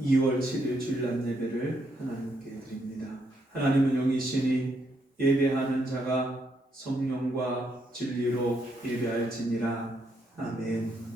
2월 7일 주일날 예배를 하나님께 드립니다. 하나님은 영이시니 예배하는 자가 성령과 진리로 예배할지니라. 아멘.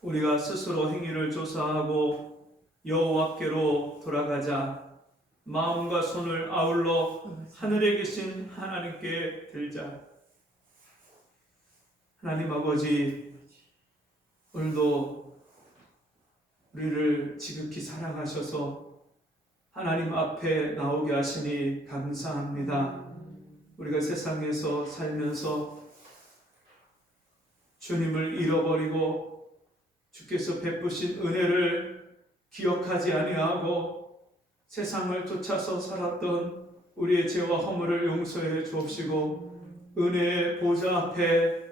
우리가 스스로 행위를 조사하고 여호와께로 돌아가자. 마음과 손을 아울러 하늘에 계신 하나님께 들자. 하나님 아버지, 오늘도 우리를 지극히 사랑하셔서 하나님 앞에 나오게 하시니 감사합니다. 우리가 세상에서 살면서 주님을 잃어버리고 주께서 베푸신 은혜를 기억하지 아니하고 세상을 쫓아서 살았던 우리의 죄와 허물을 용서해 주옵시고, 은혜의 보좌 앞에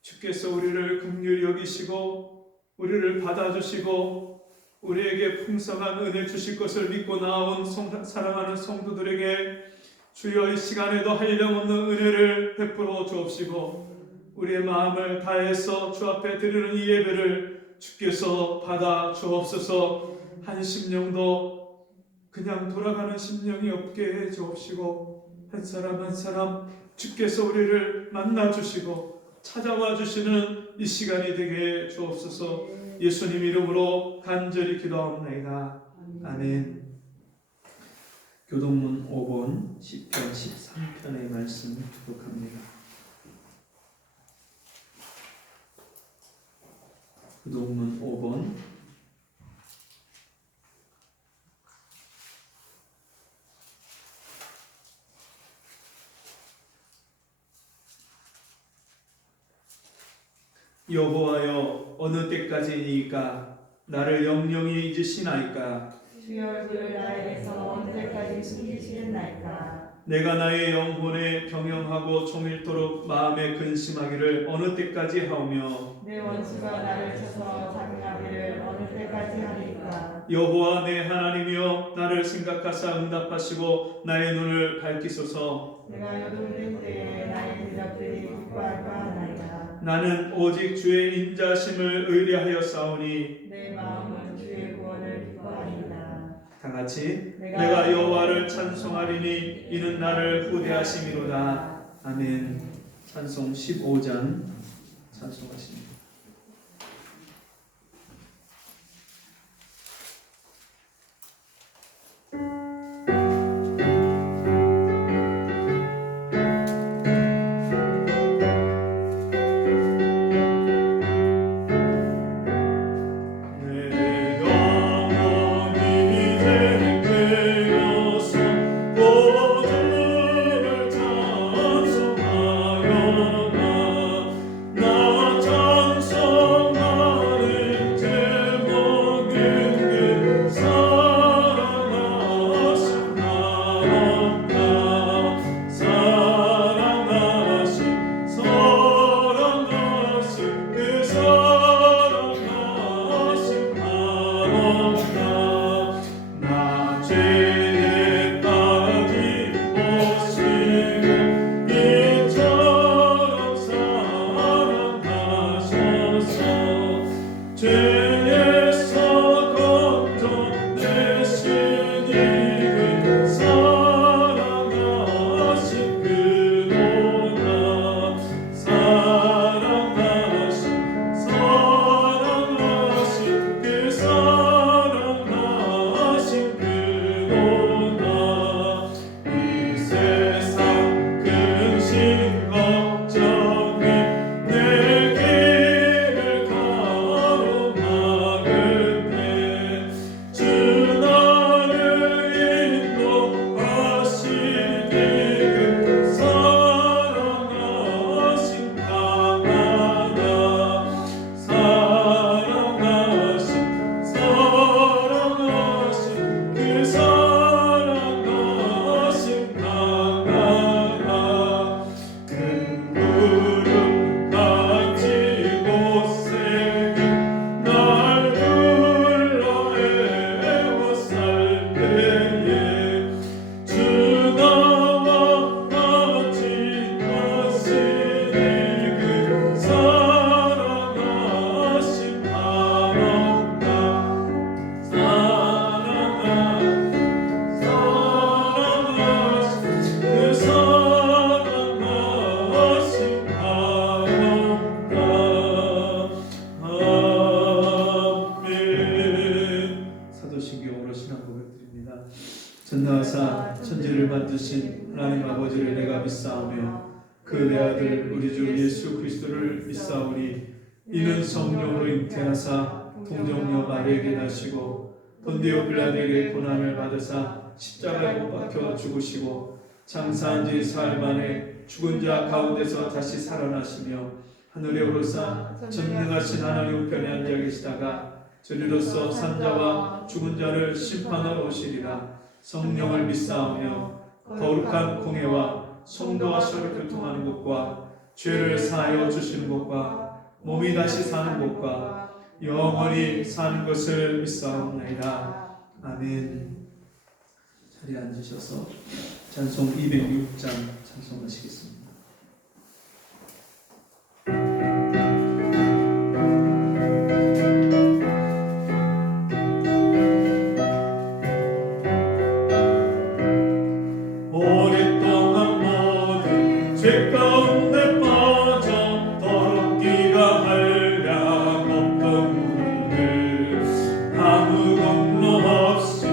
주께서 우리를 긍휼히 여기시고 우리를 받아주시고 우리에게 풍성한 은혜 주실 것을 믿고 나온 사랑하는 성도들에게 주여 이 시간에도 한량없는 은혜를 베풀어 주옵시고, 우리의 마음을 다해서 주 앞에 드리는 이 예배를 주께서 받아 주옵소서. 한 심령도 그냥 돌아가는 심령이 없게 해 주옵시고, 한 사람 한 사람 주께서 우리를 만나 주시고 찾아와 주시는 이 시간이 되게 해 주옵소서. 예수님 이름으로 간절히 기도합니다. 아멘. 교동문 5번 시편 13편의 말씀 기록합니다. 교동문 5번 여호와여, 어느 때까지이니까 나를 영영히 잊으시나이까? 주의 얼굴을 나에게서 언제까지 숨기시겠나이까? 내가 나의 영혼에 경영하고 종일토록 마음에 근심하기를 어느 때까지 하오며, 내 원수가 나를 쳐서 장난하기를 어느 때까지 하리까? 여호와 내 하나님이여, 나를 생각하사 응답하시고 나의 눈을 밝히소서. 내가 요동될 때에 나의 대적들이 기뻐할까 하나이다. 나는 오직 주의 인자심을 의뢰하여 싸우니 내 마음은 주의 구원을 기뻐하리이다. 다 같이 내가 여호와를 찬송하리니 이는 나를 후대하심이로다. 아멘. 찬송 15장 찬송하십니다. 아들 우리 주 예수 그리스도를 믿사오니 이는 성령으로 잉태하사 동정녀 마리에게 나시고 본디오 빌라도에게 고난을 받으사 십자가에 못 박혀 죽으시고 장사한 지 사흘 만에 죽은 자 가운데서 다시 살아나시며 하늘에 오르사 전능하신 하나님 우편에 앉아 계시다가 저리로서 산자와 죽은 자를 심판하러 오시리라. 성령을 믿사오며 거룩한 공회와 성도와 서로 교통하는 것과 죄를 사하여 주시는 것과 몸이 다시 사는 것과 영원히 사는 것을 믿사옵나이다. 아멘. 자리에 앉으셔서 찬송 206장 찬송하시겠습니다. 오랫동안 모든 죄 가운데 빠져 더럽기가 한량 없던 우리를 아무 공로 없이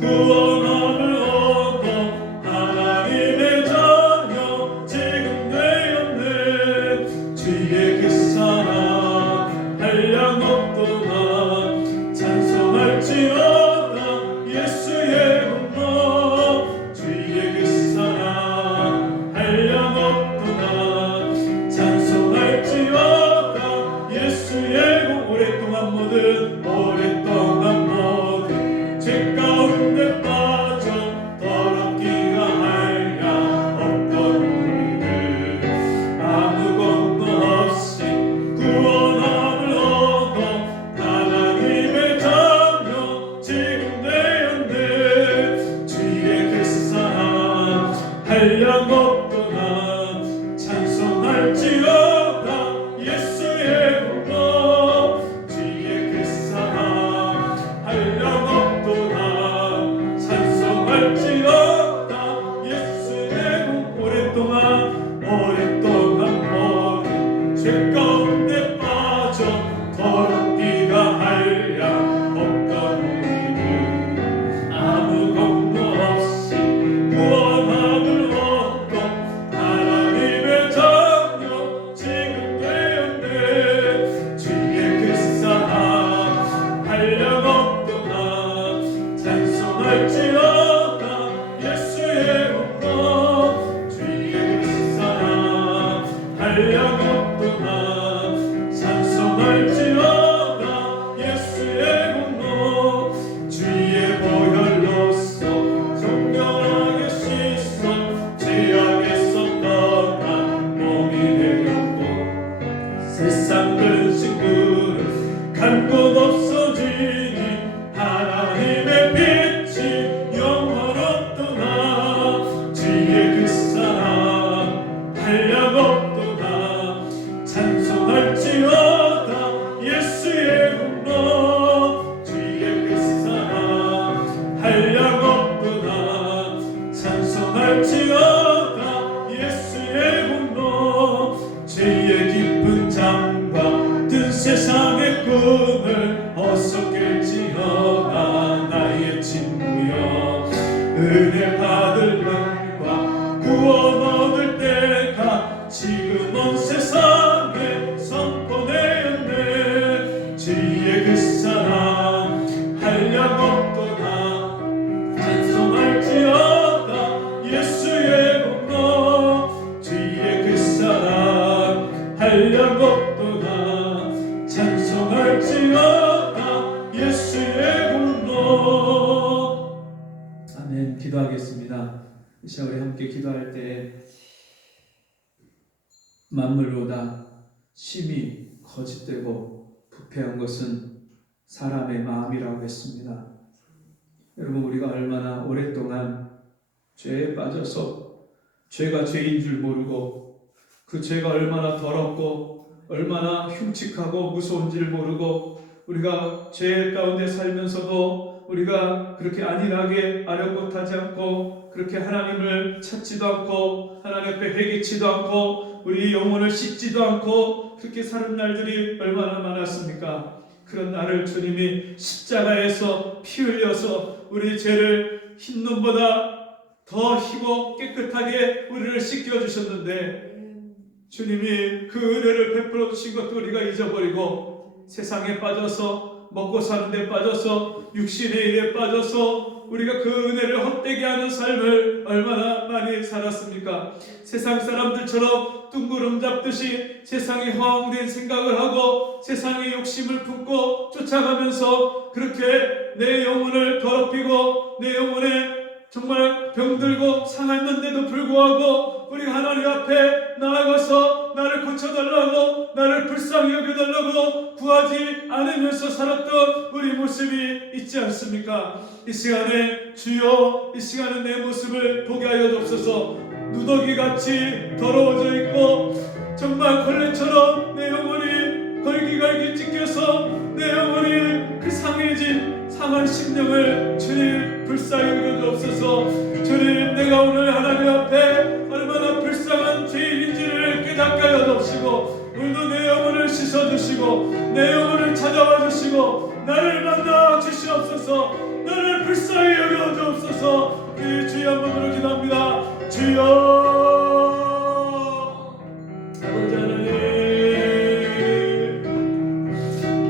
구원함을 얻어 하나님의 자녀 지금 되었네. 주의 그 사랑 한량 없도다 찬송할지어다 예수의 공로. 주의 그 사랑 한량 없도다 찬송할지어다 예수의 공. 오랫동안 모든 죄 가운데 빠져 더럽기가 한량 없던 우리를 아무 공로 없이 구원함을 얻어 하나님의 자녀 지금 되었네. 주의 그 사랑 한량 없도다 찬송할지어다 예수의 공로. 주의 그 사랑 한량 없도다 찬송할지어다 예수의 공. 오랫동안 모든 죄 가운데 빠져 더럽기가 한량 없던 우리를 아무 공로 없이 구원함을 얻고 하나님의 자녀 지금 되었네. 주의 그 사랑 한량 없도다 찬송할지어다 예수의 공로. 주의 그 사랑 한량 없도다 찬송할지어다 예수의 공로. 주의 보혈로서 정결하게 씻어 죄악에서 떠난 몸이 되었고 세상 근심 그릇 간 곳 없어지니 하나님의 빛이 영원없도다. 주의 그 사랑 한량 없도다 찬송할지어다 예수의 공로. 주의 그 사랑 한량 없도다 찬송할지어다 예수의 공로. 죄의 깊은 잠과 든 세상의 꿈을 어서 깰지어다 나의 친구여. 은혜 받을 날과 구원 얻을 때가 지금 온 세상에 선포되었네. 주의 그 사랑 한량 없도다 찬송할지어다 예수의 공로. 주의 그 사랑 한량 없도다 찬송할지어다 예수의 공로. 아멘. 기도하겠습니다. 이 시간 우리 함께 기도할 때 만물보다 심히 거짓되고 부패한 것은 사람의 마음이라고 했습니다. 여러분, 우리가 얼마나 오랫동안 죄에 빠져서 죄가 죄인 줄 모르고 그 죄가 얼마나 더럽고 얼마나 흉측하고 무서운지를 모르고 우리가 죄 가운데 살면서도 우리가 그렇게 안일하게 아련곳하지 않고 그렇게 하나님을 찾지도 않고 하나님 앞에 회개치도 않고 우리 영혼을 씻지도 않고 그렇게 사는 날들이 얼마나 많았습니까? 그런 날을 주님이 십자가에서 피 흘려서 우리 죄를 흰 눈보다 더 희고 깨끗하게 우리를 씻겨주셨는데 주님이 그 은혜를 베풀어 주신 것도 우리가 잊어버리고 세상에 빠져서 먹고 사는 데 빠져서 육신의 일에 빠져서 우리가 그 은혜를 헛되게 하는 삶을 얼마나 많이 살았습니까? 세상 사람들처럼 둥구름 잡듯이 세상에 허황된 생각을 하고 세상의 욕심을 품고 쫓아가면서 그렇게 내 영혼을 더럽히고 내 영혼에 정말 병들고 상했는데도 불구하고 우리 하나님 앞에 나아가서 나를 고쳐달라고 나를 불쌍히 여겨달라고 구하지 않으면서 살았던 우리 모습이 있지 않습니까? 이 시간에 주여 이 시간에 내 모습을 보게 하여 주옵소서. 누더기같이 더러워져 있고 정말 걸레처럼 내 영혼이 걸기갈기 찢겨서 내 영혼이 그 상한 심령을 주님 불쌍히 여겨주옵소서. 주님 내가 오늘 하나님 앞에 얼마나 불쌍한 죄인인지를 깨닫게 하여 주옵시고 오늘도 내 영혼을 씻어주시고 내 영혼을 찾아와 주시고 나를 만나 주시옵소서. 나를 불쌍히 여겨주옵소서. 우리 주여 한번 부르 기도합니다. 주여 아버지 하나님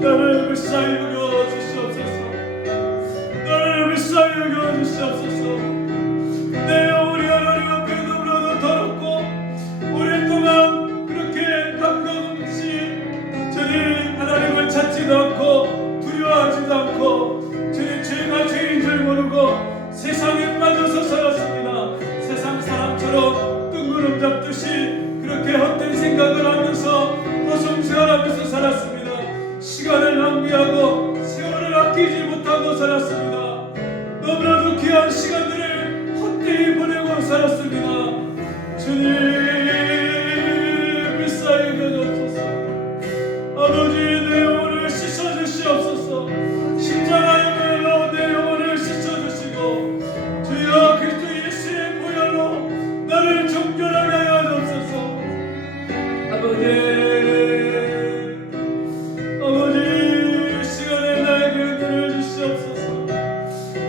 나를 불쌍히 여겨주시옵소서. 나를 불쌍히 여겨주시옵소서. 내 영혼이 하나님 앞에 너무나도 더럽고 오랫동안 그렇게 감각 없이 주님 하나님을 찾지도 않고 두려워하지도 않고 주님 죄가 죄인 줄 모르고 세상에 빠져서 살았습니다. 세상 사람처럼 뜬구름 잡듯이 그렇게 헛된 생각을 하면서 허송세월하면서 살았습니다. 시간을 낭비하고 세월을 아끼지 못하고 살았습니다. 너무나도 귀한 시간들을 헛되이 보내고 살았습니다. 주님 불쌍히 여겨주옵소서. 아버지 내 영혼을 씻어주시옵소서. 십자가의 보혈로 내 영혼을 씻어주시고 주여 그리스도 예수의 보혈로 나를 정결하게 하여 주옵소서. 아버지 이 시간에 나에게 은혜를 주시옵소서.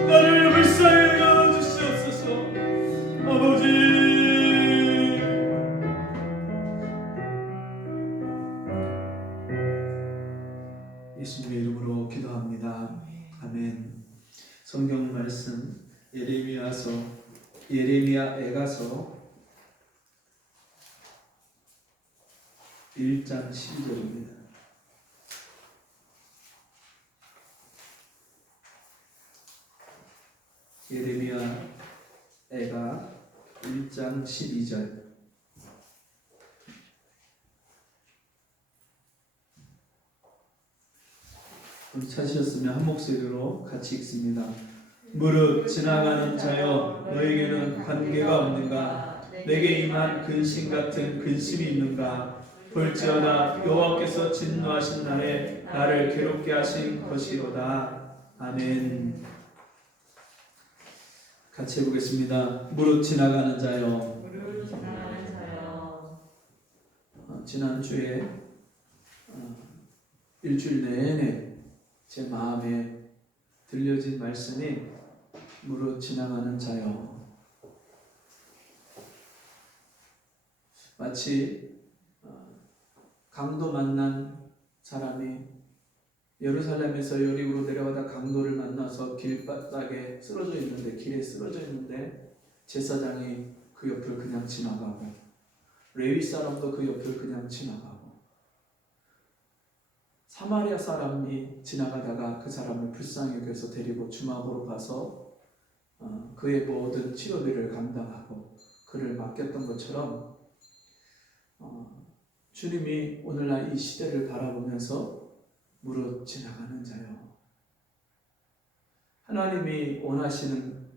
나를 불쌍히 여겨주시옵소서. 아버지 예수님의 이름으로 기도합니다. 아멘. 성경 말씀 예레미야 애가서 1장 12절입니다. 예레미야 애가 1장 12절. 찾으셨으면 한 목소리로 같이 읽습니다. 무릇 지나가는 자여 너에게는 관계가 없는가? 내게 임한 근심 같은 근심이 있는가? 볼지어다 여호와께서 진노하신 날에 나를 괴롭게 하신 것이로다. 아멘. 같이 해보겠습니다. 무릇 지나가는 자여. 지난주에 일주일 내내 제 마음에 들려진 말씀이 무릇 지나가는 자여. 마치 강도 만난 사람이 예루살렘에서 여리고로 내려가다 강도를 만나서 길바닥에 쓰러져 있는데, 길에 쓰러져 있는데 제사장이 그 옆을 그냥 지나가고 레위 사람도 그 옆을 그냥 지나가고 사마리아 사람이 지나가다가 그 사람을 불쌍히 여겨서 데리고 주막으로 가서 그의 모든 치료비를 감당하고 그를 맡겼던 것처럼 주님이 오늘날 이 시대를 바라보면서 무릇 지나가는 자여, 하나님이 원하시는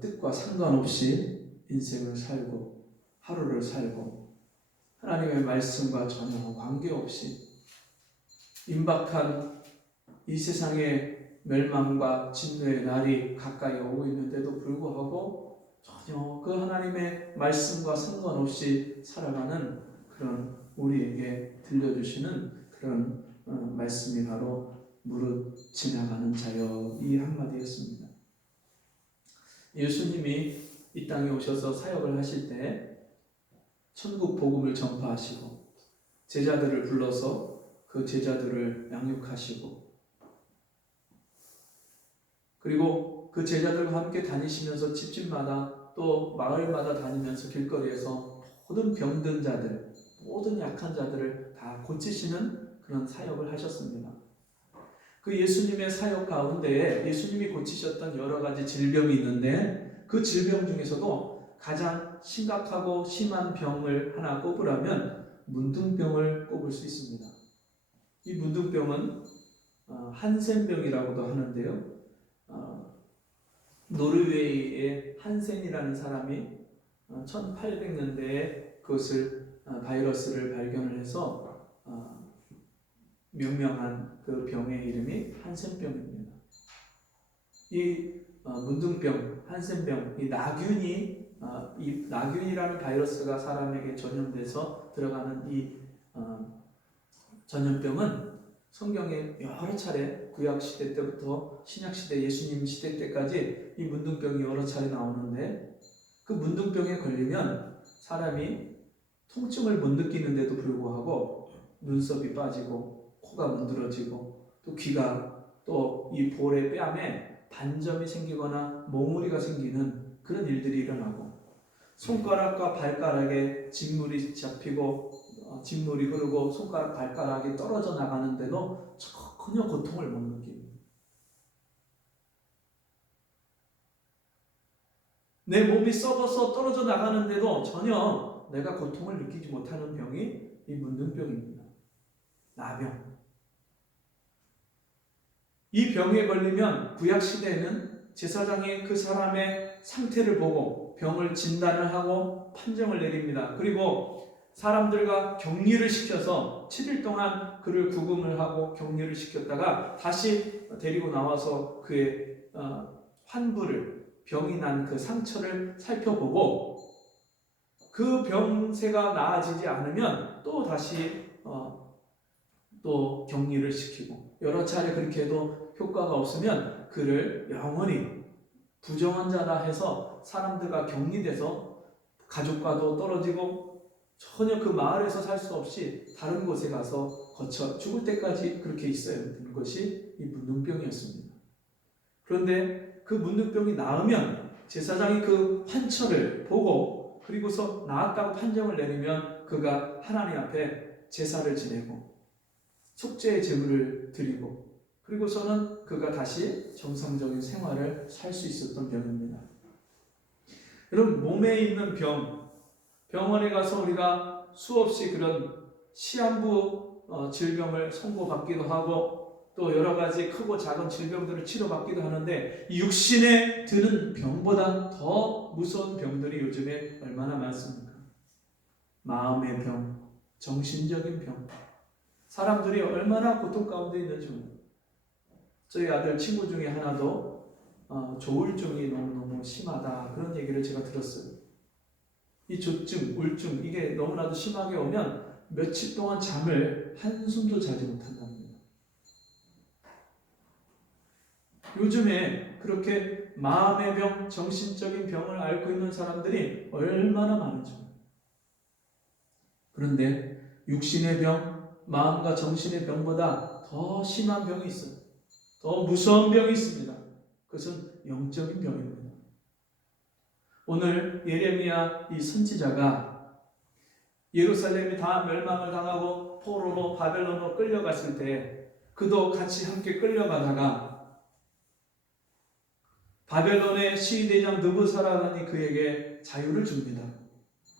뜻과 상관없이 인생을 살고 하루를 살고 하나님의 말씀과 전혀 관계없이 임박한 이 세상의 멸망과 진노의 날이 가까이 오고 있는데도 불구하고 전혀 그 하나님의 말씀과 상관없이 살아가는 그런 우리에게 들려주시는 그런 말씀이 바로 무릇 지나가는 자여 이 한마디였습니다. 예수님이 이 땅에 오셔서 사역을 하실 때 천국 복음을 전파하시고 제자들을 불러서 그 제자들을 양육하시고 그리고 그 제자들과 함께 다니시면서 집집마다 또 마을마다 다니면서 길거리에서 모든 병든 자들, 모든 약한 자들을 다 고치시는 그런 사역을 하셨습니다. 그 예수님의 사역 가운데에 예수님이 고치셨던 여러 가지 질병이 있는데 그 질병 중에서도 가장 심각하고 심한 병을 하나 꼽으라면 문둥병을 꼽을 수 있습니다. 이 문둥병은 한센병이라고도 하는데요. 노르웨이의 한센이라는 사람이 1800년대에 그것을 바이러스를 발견을 해서 명명한 그 병의 이름이 한센병입니다. 이 문둥병, 한센병, 이 나균이라는 바이러스가 사람에게 전염돼서 들어가는 이 전염병은 성경에 여러 차례 구약 시대 때부터 신약 시대 예수님 시대 때까지 이 문둥병이 여러 차례 나오는데 그 문둥병에 걸리면 사람이 통증을 못 느끼는데도 불구하고 눈썹이 빠지고 코가 문드러지고 또 귀가 또 이 볼의 뺨에 반점이 생기거나 몽우리가 생기는 그런 일들이 일어나고 손가락과 발가락에 진물이 잡히고 진물이 흐르고 손가락 발가락이 떨어져 나가는데도 전혀 고통을 못 느낍니다. 내 몸이 썩어서 떨어져 나가는데도 전혀 내가 고통을 느끼지 못하는 병이 이 문둥병입니다. 나병. 이 병에 걸리면 구약 시대에는 제사장이 그 사람의 상태를 보고 병을 진단을 하고 판정을 내립니다. 그리고 사람들과 격리를 시켜서 7일 동안 그를 구금을 하고 격리를 시켰다가 다시 데리고 나와서 그의 환부를 병이 난 그 상처를 살펴보고 그 병세가 나아지지 않으면 또 다시 또 격리를 시키고 여러 차례 그렇게 해도 효과가 없으면 그를 영원히 부정한 자다 해서 사람들과 격리돼서 가족과도 떨어지고 전혀 그 마을에서 살 수 없이 다른 곳에 가서 거쳐 죽을 때까지 그렇게 있어야 되는 것이 이 문둥병이었습니다. 그런데 그 문둥병이 나으면 제사장이 그 환처를 보고 그리고서 나았다고 판정을 내리면 그가 하나님 앞에 제사를 지내고 속죄의 제물을 드리고 그리고서는 그가 다시 정상적인 생활을 살 수 있었던 병입니다. 여러분 몸에 있는 병원에 가서 우리가 수없이 그런 시한부 질병을 선고받기도 하고 또 여러 가지 크고 작은 질병들을 치료받기도 하는데 육신에 드는 병보다 더 무서운 병들이 요즘에 얼마나 많습니까? 마음의 병, 정신적인 병. 사람들이 얼마나 고통 가운데 있는지 모릅니다. 저희 아들 친구 중에 하나도 조울증이 너무너무 심하다 그런 얘기를 제가 들었어요. 이 조증, 우울증 이게 너무나도 심하게 오면 며칠 동안 잠을 한숨도 자지 못한답니다. 요즘에 그렇게 마음의 병, 정신적인 병을 앓고 있는 사람들이 얼마나 많은지 모릅니다. 그런데 육신의 병, 마음과 정신의 병보다 더 심한 병이 있어요. 더 무서운 병이 있습니다. 그것은 영적인 병입니다. 오늘 예레미야 이 선지자가 예루살렘이 다 멸망을 당하고 포로로 바벨론으로 끌려갔을 때 그도 같이 함께 끌려가다가 바벨론의 시위대장 느부사라단이 그에게 자유를 줍니다.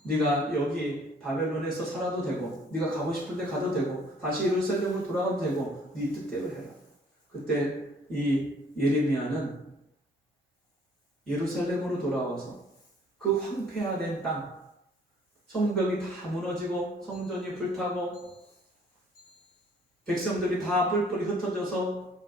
네가 여기 바벨론에서 살아도 되고 네가 가고 싶을 때 가도 되고 다시 예루살렘으로 돌아가도 되고 네 뜻대로 해라. 그때 이 예레미야는 예루살렘으로 돌아와서 그 황폐화된 땅, 성벽이 다 무너지고 성전이 불타고 백성들이 다 뿔뿔이 흩어져서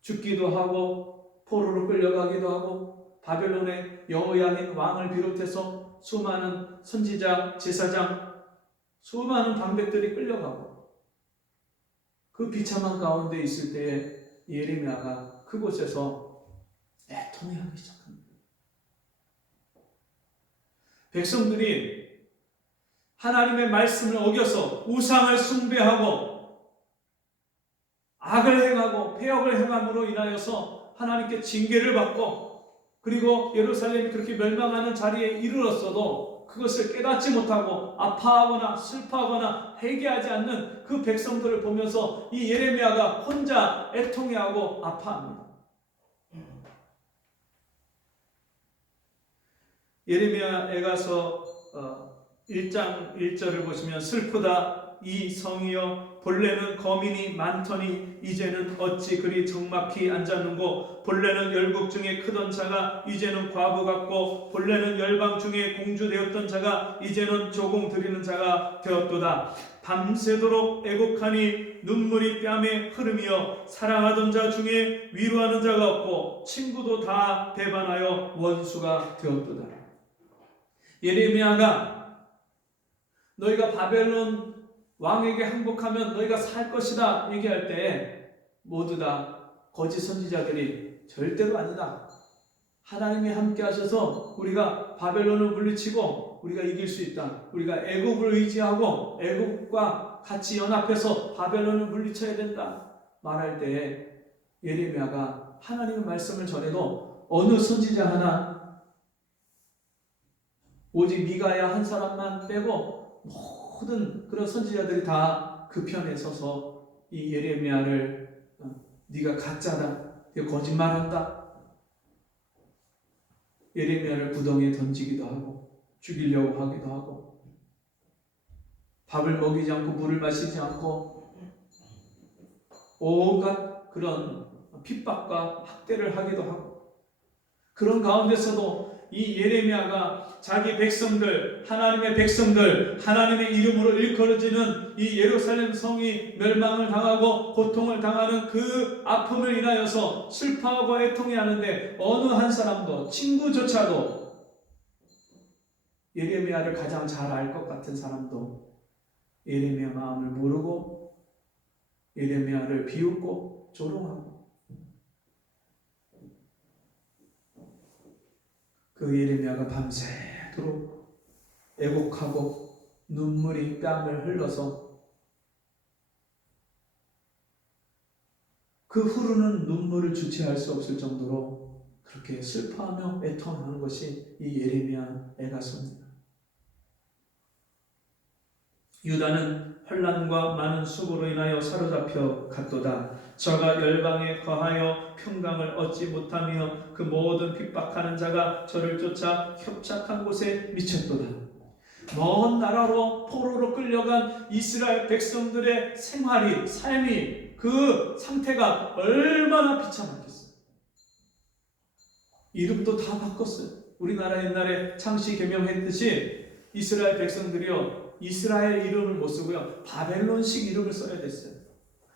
죽기도 하고 포로로 끌려가기도 하고 바벨론의 여호야긴 왕을 비롯해서 수많은 선지자, 제사장, 수많은 방백들이 끌려가고 그 비참한 가운데 있을 때에 예레미야가 그곳에서 애통해하기 시작합니다. 백성들이 하나님의 말씀을 어겨서 우상을 숭배하고 악을 행하고 패역을 행함으로 인하여서 하나님께 징계를 받고 그리고 예루살렘이 그렇게 멸망하는 자리에 이르렀어도 그것을 깨닫지 못하고 아파하거나 슬퍼하거나 회개하지 않는 그 백성들을 보면서 이 예레미야가 혼자 애통해하고 아파합니다. 예레미야 애가서 1장 1절을 보시면 슬프다 이 성이여 본래는 거민이 많더니 이제는 어찌 그리 적막히 앉았는고 본래는 열국 중에 크던 자가 이제는 과부 같고 본래는 열방 중에 공주 되었던 자가 이제는 조공 드리는 자가 되었도다. 밤새도록 애곡하니 눈물이 뺨에 흐름이여 사랑하던 자 중에 위로하는 자가 없고 친구도 다 배반하여 원수가 되었도다. 예레미야가 너희가 바벨론 왕에게 항복하면 너희가 살 것이다 얘기할 때 모두 다 거짓 선지자들이 절대로 아니다. 하나님이 함께 하셔서 우리가 바벨론을 물리치고 우리가 이길 수 있다. 우리가 애굽을 의지하고 애굽과 같이 연합해서 바벨론을 물리쳐야 된다 말할 때 예레미야가 하나님의 말씀을 전해도 어느 선지자 하나 오직 미가야 한 사람만 빼고 모든 그런 선지자들이 다 그 편에 서서 이 예레미야를 네가 가짜다, 네가 거짓말한다, 예레미야를 구덩이에 던지기도 하고 죽이려고 하기도 하고 밥을 먹이지 않고 물을 마시지 않고 온갖 그런 핍박과 학대를 하기도 하고 그런 가운데서도 이 예레미야가 자기 백성들, 하나님의 백성들, 하나님의 이름으로 일컬어지는 이 예루살렘 성이 멸망을 당하고 고통을 당하는 그 아픔을 인하여서 슬퍼하고 애통해하는데 어느 한 사람도 친구조차도 예레미야를 가장 잘 알 것 같은 사람도 예레미야 마음을 모르고 예레미야를 비웃고 조롱하고 그 예레미야가 밤새도록 애곡하고 눈물이 뺨을 흘러서 그 흐르는 눈물을 주체할 수 없을 정도로 그렇게 슬퍼하며 애통하는 것이 이 예레미야 애가서입니다. 유다는 환난과 많은 수고로 인하여 사로잡혀 갔도다. 저가 열방에 거하여 평강을 얻지 못하며 그 모든 핍박하는 자가 저를 쫓아 협착한 곳에 미쳤도다. 먼 나라로 포로로 끌려간 이스라엘 백성들의 생활이, 삶이, 그 상태가 얼마나 비참했겠어요. 이름도 다 바꿨어요. 우리나라 옛날에 창시 개명했듯이 이스라엘 백성들이요 이스라엘 이름을 못 쓰고요 바벨론식 이름을 써야 됐어요.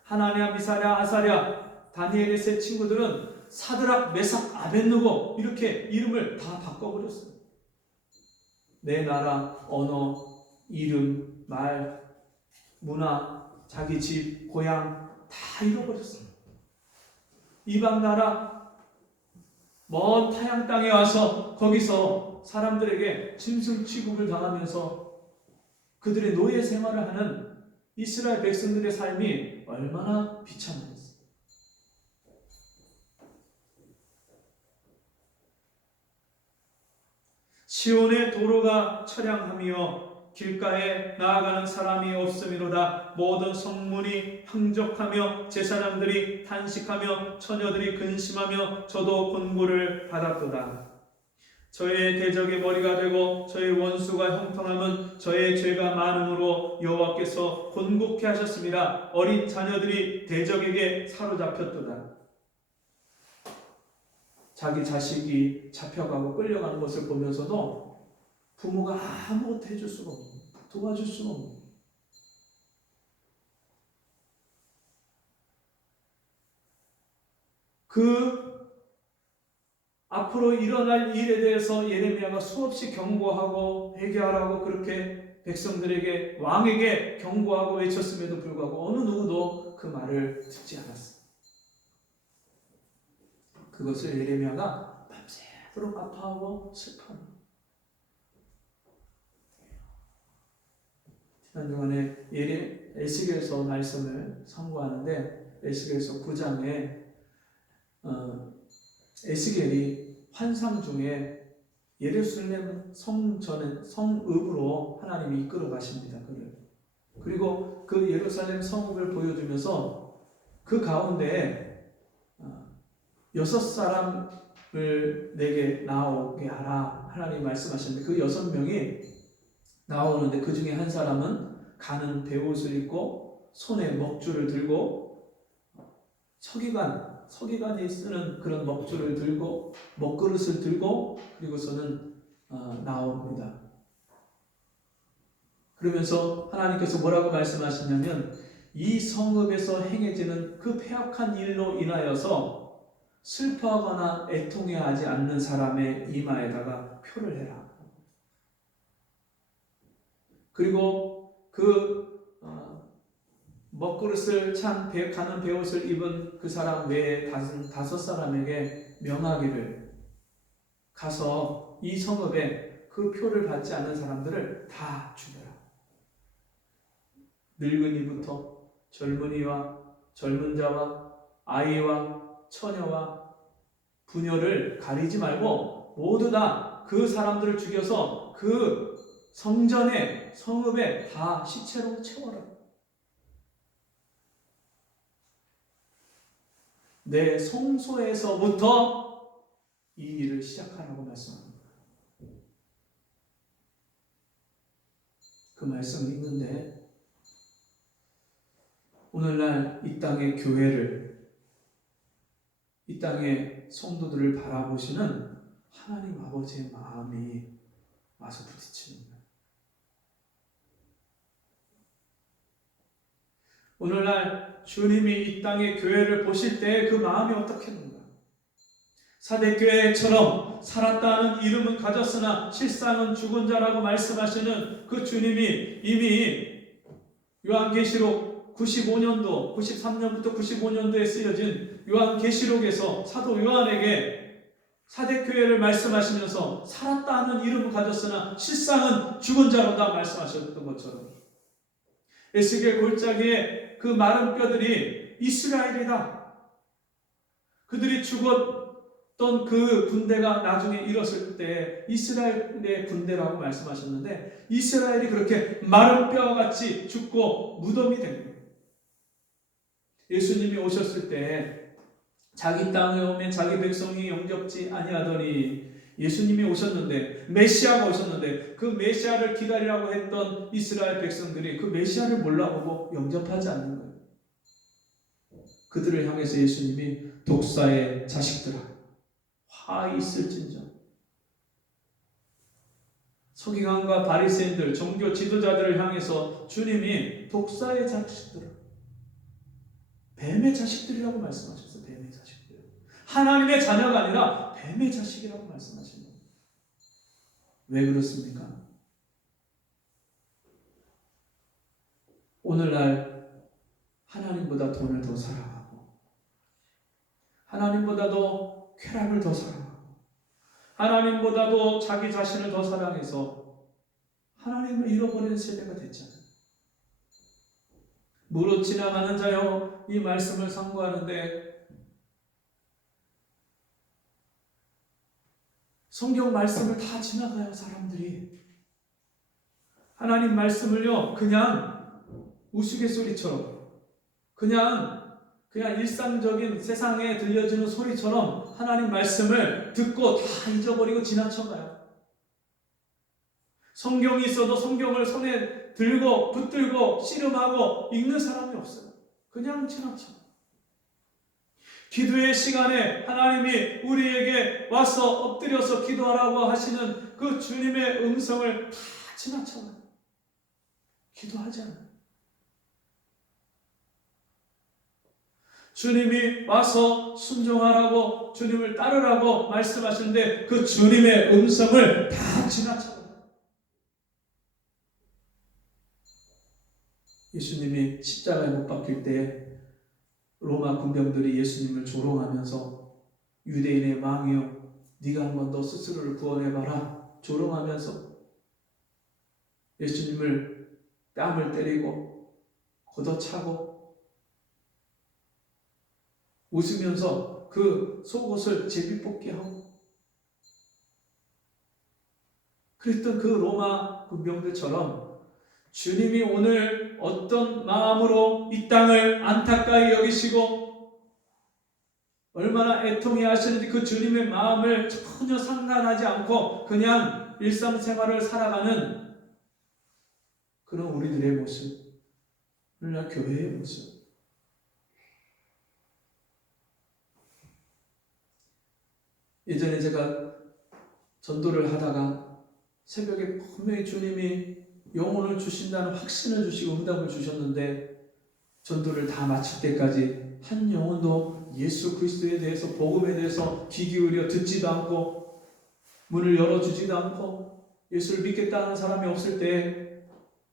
하나냐, 미사랴, 아사랴, 다니엘의 세 친구들은 사드락, 메삭, 아벳느고 이렇게 이름을 다 바꿔버렸어요. 내 나라, 언어, 이름, 말, 문화, 자기 집, 고향 다 잃어버렸어요. 이방 나라, 먼 타양 땅에 와서 거기서 사람들에게 짐승 취급을 당하면서 그들의 노예 생활을 하는 이스라엘 백성들의 삶이 얼마나 비참했어요. 시온의 도로가 처량하며 길가에 나아가는 사람이 없음이로다. 모든 성문이 항적하며 제사장들이 탄식하며 처녀들이 근심하며 저도 곤고를 받았도다. 저의 대적의 머리가 되고 저의 원수가 형통함은 저의 죄가 많음으로 여호와께서 곤곡해 하셨습니다. 어린 자녀들이 대적에게 사로잡혔도다. 자기 자식이 잡혀가고 끌려가는 것을 보면서도 부모가 아무것도 해줄 수가 없는, 도와줄 수가 없는. 그 앞으로 일어날 일에 대해서 예레미야가 수없이 경고하고 회개하라고 그렇게 백성들에게 왕에게 경고하고 외쳤음에도 불구하고 어느 누구도 그 말을 듣지 않았어요. 그것을 예레미야가 밤새도록 아파하고 슬퍼합니다. 지난 주간에 에스겔서 말씀을 선고하는데 에스겔서 9장에 에스겔이 환상 중에 예루살렘 성읍으로 하나님이 이끌어 가십니다. 그리고 그 예루살렘 성읍을 보여주면서 그 가운데 6사람을 내게 나오게 하라 하나님이 말씀하셨는데 그 6명이 나오는데 그 중에 한 사람은 가는 베옷을 입고 손에 먹줄을 들고 서기관이 쓰는 그런 먹줄을 들고 먹그릇을 들고 그리고서는 나옵니다. 그러면서 하나님께서 뭐라고 말씀하시냐면 이 성읍에서 행해지는 그 패역한 일로 인하여서 슬퍼하거나 애통해하지 않는 사람의 이마에다가 표를 해라. 그리고 그 먹그릇을 찬 가는 베옷을 입은 그 사람 외에 다섯 사람에게 명하기를 가서 이 성읍에 그 표를 받지 않는 사람들을 다 죽여라. 늙은이부터 젊은이와 젊은 자와 아이와 처녀와 부녀를 가리지 말고 모두 다 그 사람들을 죽여서 그 성전에 성읍에 다 시체로 채워라. 내 성소에서부터 이 일을 시작하라고 말씀합니다. 그 말씀을 읽는데 오늘날 이 땅의 교회를 이 땅의 성도들을 바라보시는 하나님 아버지의 마음이 와서 부딪힙니다. 오늘날 주님이 이 땅의 교회를 보실 때 그 마음이 어떻겠는가? 사대교회처럼 살았다는 이름은 가졌으나 실상은 죽은 자라고 말씀하시는 그 주님이 이미 요한계시록 95년도, 93년부터 95년도에 쓰여진 요한계시록에서 사도 요한에게 사대교회를 말씀하시면서 살았다는 이름은 가졌으나 실상은 죽은 자로다 말씀하셨던 것처럼 에스겔 골짜기에 그 마른 뼈들이 이스라엘이다. 그들이 죽었던 그 군대가 나중에 일었을 때 이스라엘의 군대라고 말씀하셨는데 이스라엘이 그렇게 마른 뼈같이 죽고 무덤이 된 거예요. 예수님이 오셨을 때 자기 땅에 오면 자기 백성이 영접지 아니하더니 예수님이 오셨는데 메시아가 오셨는데 그 메시아를 기다리라고 했던 이스라엘 백성들이 그 메시아를 몰라보고 영접하지 않는 거예요. 그들을 향해서 예수님이 독사의 자식들아 화 있을진저 서기관과 바리새인들 종교 지도자들을 향해서 주님이 독사의 자식들아 뱀의 자식들이라고 말씀하셨어요. 뱀의 자식들. 하나님의 자녀가 아니라 뱀의 자식이라고 말씀하신 거예요. 왜 그렇습니까? 오늘날 하나님보다 돈을 더 사랑하고 하나님보다도 쾌락을 더 사랑하고 하나님보다도 자기 자신을 더 사랑해서 하나님을 잃어버리는 세대가 됐잖아요. 무릇 지나가는 자여 이 말씀을 상고하는데 성경 말씀을 다 지나가요. 사람들이 하나님 말씀을요 그냥 우스갯소리처럼 그냥 일상적인 세상에 들려주는 소리처럼 하나님 말씀을 듣고 다 잊어버리고 지나쳐가요. 성경이 있어도 성경을 손에 들고 붙들고 씨름하고 읽는 사람이 없어요. 그냥 지나쳐. 기도의 시간에 하나님이 우리에게 와서 엎드려서 기도하라고 하시는 그 주님의 음성을 다 지나쳐요. 기도하지 않아요. 주님이 와서 순종하라고 주님을 따르라고 말씀하시는데 그 주님의 음성을 다 지나쳐요. 예수님이 십자가에 못 박힐 때 로마 군병들이 예수님을 조롱하면서 유대인의 왕이여 네가 한번 너 스스로를 구원해봐라 조롱하면서 예수님을 뺨을 때리고 걷어차고 웃으면서 그 속옷을 제비뽑기하고 그랬던 그 로마 군병들처럼 주님이 오늘 어떤 마음으로 이 땅을 안타까이 여기시고 얼마나 애통해 하시는지 그 주님의 마음을 전혀 상관하지 않고 그냥 일상생활을 살아가는 그런 우리들의 모습, 오늘날 교회의 모습. 예전에 제가 전도를 하다가 새벽에 분명히 주님이 영혼을 주신다는 확신을 주시고 응답을 주셨는데 전도를 다 마칠 때까지 한 영혼도 예수 그리스도에 대해서 복음에 대해서 귀 기울여 듣지도 않고 문을 열어주지도 않고 예수를 믿겠다는 사람이 없을 때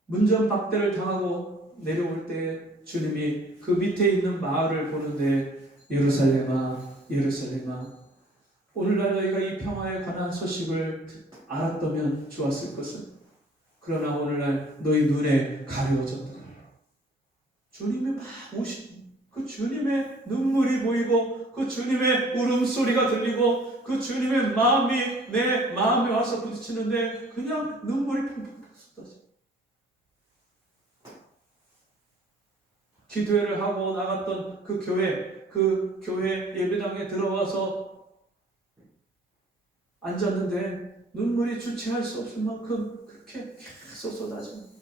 문전박대를 당하고 내려올 때 주님이 그 밑에 있는 마을을 보는데 예루살렘아 예루살렘아 오늘날 너희가 이 평화에 관한 소식을 알았다면 좋았을 것은 그러나 오늘날 너희 눈에 가려워졌다. 주님의 막 오신 그 주님의 눈물이 보이고 그 주님의 울음소리가 들리고 그 주님의 마음이 내 마음에 와서 부딪히는데 그냥 눈물이 펑펑 쏟아져. 기도회를 하고 나갔던 그 교회 예배당에 들어와서 앉았는데 눈물이 주체할 수 없을 만큼 그렇게 계속 쏟아집니다.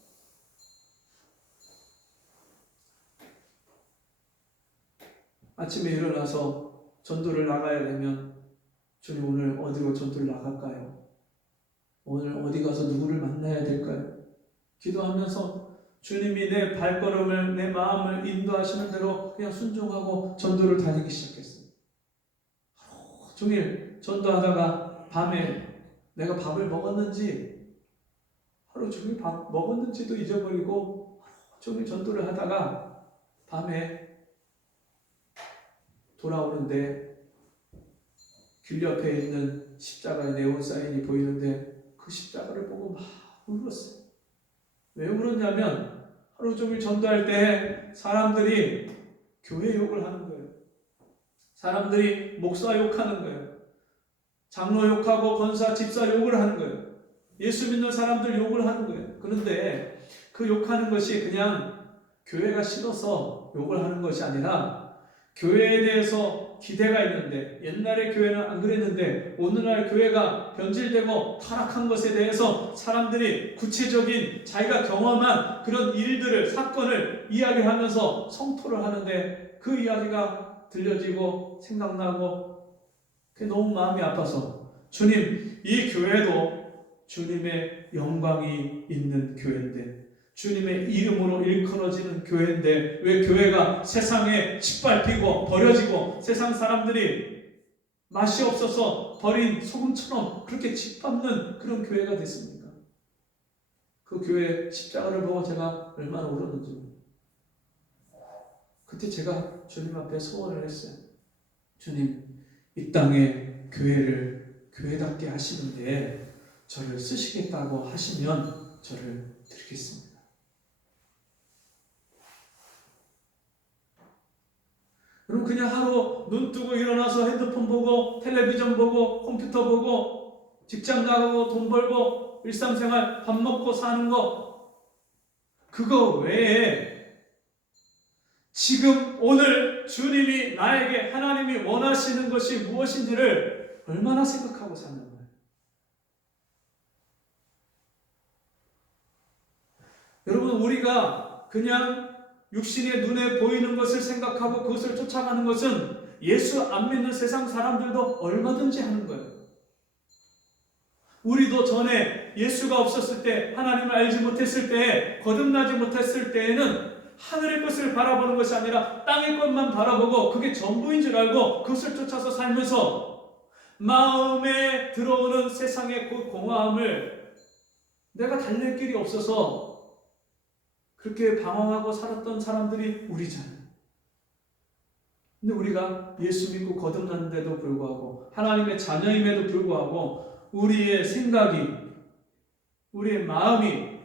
아침에 일어나서 전도를 나가야 되면 주님 오늘 어디로 전도를 나갈까요? 오늘 어디 가서 누구를 만나야 될까요? 기도하면서 주님이 내 발걸음을 내 마음을 인도하시는 대로 그냥 순종하고 전도를 다니기 시작했어요. 하루 종일 전도하다가 밤에 내가 밥을 먹었는지 하루 종일 밥 먹었는지도 잊어버리고 하루 종일 전도를 하다가 밤에 돌아오는데 길 옆에 있는 십자가의 네온 사인이 보이는데 그 십자가를 보고 막 울었어요. 왜 울었냐면 하루 종일 전도할 때 사람들이 교회 욕을 하는 거예요. 사람들이 목사 욕하는 거예요. 장로 욕하고 권사, 집사 욕을 하는 거예요. 예수 믿는 사람들 욕을 하는 거예요. 그런데 그 욕하는 것이 그냥 교회가 싫어서 욕을 하는 것이 아니라 교회에 대해서 기대가 있는데 옛날에 교회는 안 그랬는데 오늘날 교회가 변질되고 타락한 것에 대해서 사람들이 구체적인 자기가 경험한 그런 일들을 사건을 이야기하면서 성토를 하는데 그 이야기가 들려지고 생각나고 그게 너무 마음이 아파서 주님 이 교회도 주님의 영광이 있는 교회인데 주님의 이름으로 일컬어지는 교회인데 왜 교회가 세상에 짓밟히고 버려지고 세상 사람들이 맛이 없어서 버린 소금처럼 그렇게 짓밟는 그런 교회가 됐습니까? 그 교회 십자가를 보고 제가 얼마나 울었는지 그때 제가 주님 앞에 소원을 했어요. 주님 이 땅에 교회를 교회답게 하시는데 저를 쓰시겠다고 하시면 저를 드리겠습니다. 그럼 그냥 하루 눈 뜨고 일어나서 핸드폰 보고 텔레비전 보고 컴퓨터 보고 직장 나가고 돈 벌고 일상생활 밥 먹고 사는 거 그거 외에 지금 오늘 주님이 나에게 하나님이 원하시는 것이 무엇인지를 얼마나 생각하고 사는 거예요. 여러분 우리가 그냥 육신의 눈에 보이는 것을 생각하고 그것을 쫓아가는 것은 예수 안 믿는 세상 사람들도 얼마든지 하는 거예요. 우리도 전에 예수가 없었을 때 하나님을 알지 못했을 때 거듭나지 못했을 때에는 하늘의 것을 바라보는 것이 아니라 땅의 것만 바라보고 그게 전부인 줄 알고 그것을 쫓아서 살면서 마음에 들어오는 세상의 그 공허함을 내가 달랠 길이 없어서 그렇게 방황하고 살았던 사람들이 우리잖아요. 근데 우리가 예수 믿고 거듭났는데도 불구하고 하나님의 자녀임에도 불구하고 우리의 생각이 우리의 마음이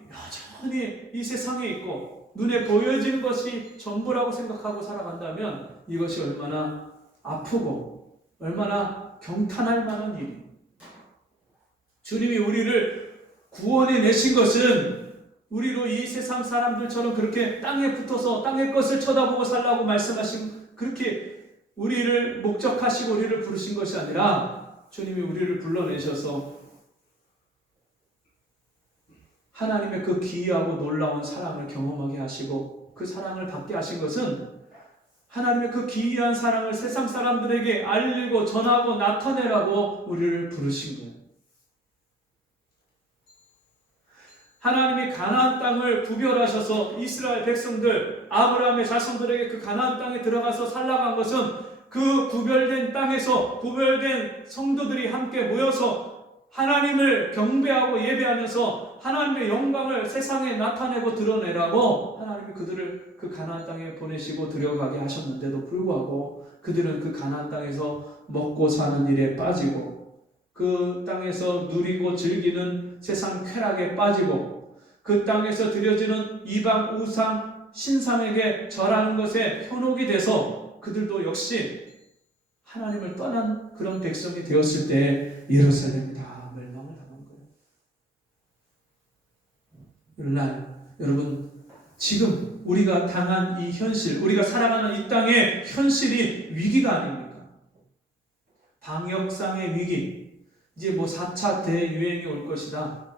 온전히 이 세상에 있고 눈에 보여지는 것이 전부라고 생각하고 살아간다면 이것이 얼마나 아프고 얼마나 경탄할 만한 일이. 주님이 우리를 구원해 내신 것은 우리로 이 세상 사람들처럼 그렇게 땅에 붙어서 땅의 것을 쳐다보고 살라고 말씀하신, 그렇게 우리를 목적하시고 우리를 부르신 것이 아니라 주님이 우리를 불러내셔서 하나님의 그 기이하고 놀라운 사랑을 경험하게 하시고 그 사랑을 받게 하신 것은 하나님의 그 기이한 사랑을 세상 사람들에게 알리고 전하고 나타내라고 우리를 부르신 거예요. 하나님이 가나안 땅을 구별하셔서 이스라엘 백성들, 아브라함의 자손들에게 그 가나안 땅에 들어가서 살아간 것은 그 구별된 땅에서 구별된 성도들이 함께 모여서 하나님을 경배하고 예배하면서 하나님의 영광을 세상에 나타내고 드러내라고 하나님이 그들을 그 가나안 땅에 보내시고 들어가게 하셨는데도 불구하고 그들은 그 가나안 땅에서 먹고 사는 일에 빠지고 그 땅에서 누리고 즐기는 세상 쾌락에 빠지고 그 땅에서 드려지는 이방 우상 신상에게 절하는 것에 현혹이 돼서 그들도 역시 하나님을 떠난 그런 백성이 되었을 때 예루살렘이 다 멸망을 당한 거예요. 그러나 여러분, 지금 우리가 당한 이 현실, 우리가 살아가는 이 땅의 현실이 위기가 아닙니까? 방역상의 위기, 이제 뭐 4차 대유행이 올 것이다.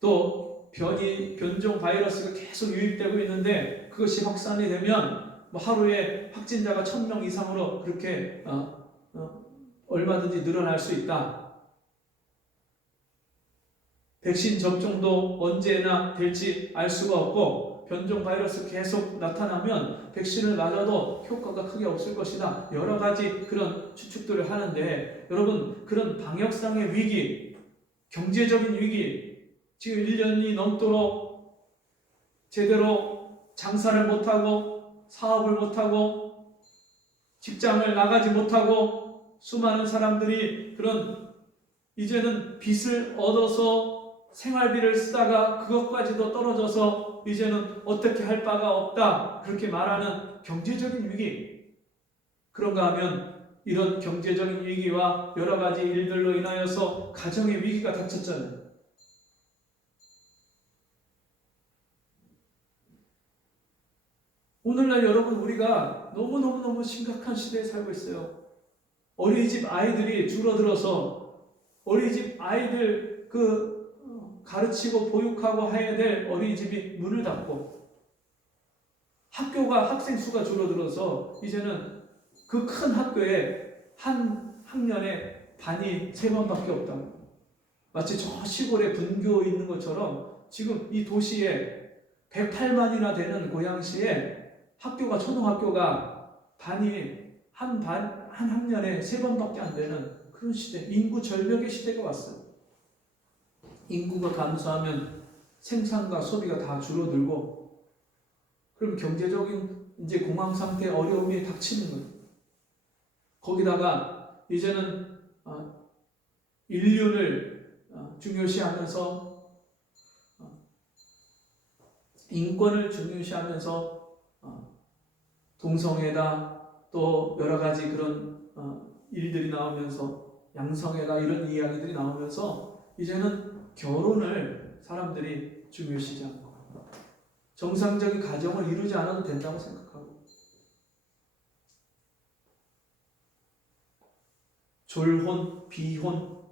또 변종 바이러스가 계속 유입되고 있는데 그것이 확산이 되면 뭐 하루에 확진자가 1000명 이상으로 그렇게 얼마든지 늘어날 수 있다. 백신 접종도 언제나 될지 알 수가 없고 변종 바이러스 계속 나타나면 백신을 맞아도 효과가 크게 없을 것이다. 여러 가지 그런 추측들을 하는데 여러분, 그런 방역상의 위기, 경제적인 위기, 지금 1년이 넘도록 제대로 장사를 못하고 사업을 못하고 직장을 나가지 못하고 수많은 사람들이 그런 이제는 빚을 얻어서 생활비를 쓰다가 그것까지도 떨어져서 이제는 어떻게 할 바가 없다, 그렇게 말하는 경제적인 위기. 그런가 하면 이런 경제적인 위기와 여러 가지 일들로 인하여서 가정의 위기가 닥쳤잖아요. 오늘날 여러분, 우리가 너무너무 심각한 시대에 살고 있어요. 어린이집 아이들이 줄어들어서 어린이집 아이들 가르치고 보육하고 해야 될 어린이집이 문을 닫고 학생 수가 줄어들어서 이제는 그 큰 학교에 한 학년에 반이 3번밖에 없다. 마치 저 시골에 분교 있는 것처럼 지금 이 도시에 108만이나 되는 고양시에 초등학교가 반이 한 학년에 3번밖에 안 되는 그런 시대, 인구 절벽의 시대가 왔어요. 인구가 감소하면 생산과 소비가 다 줄어들고, 그럼 경제적인 이제 공황 상태 어려움이 닥치는 거예요. 거기다가 이제는 인륜을 중요시하면서 인권을 중요시하면서 동성애다 또 여러 가지 그런 일들이 나오면서 양성애다 이런 이야기들이 나오면서 이제는 결혼을 사람들이 중요시하지 않고 정상적인 가정을 이루지 않아도 된다고 생각하고 졸혼, 비혼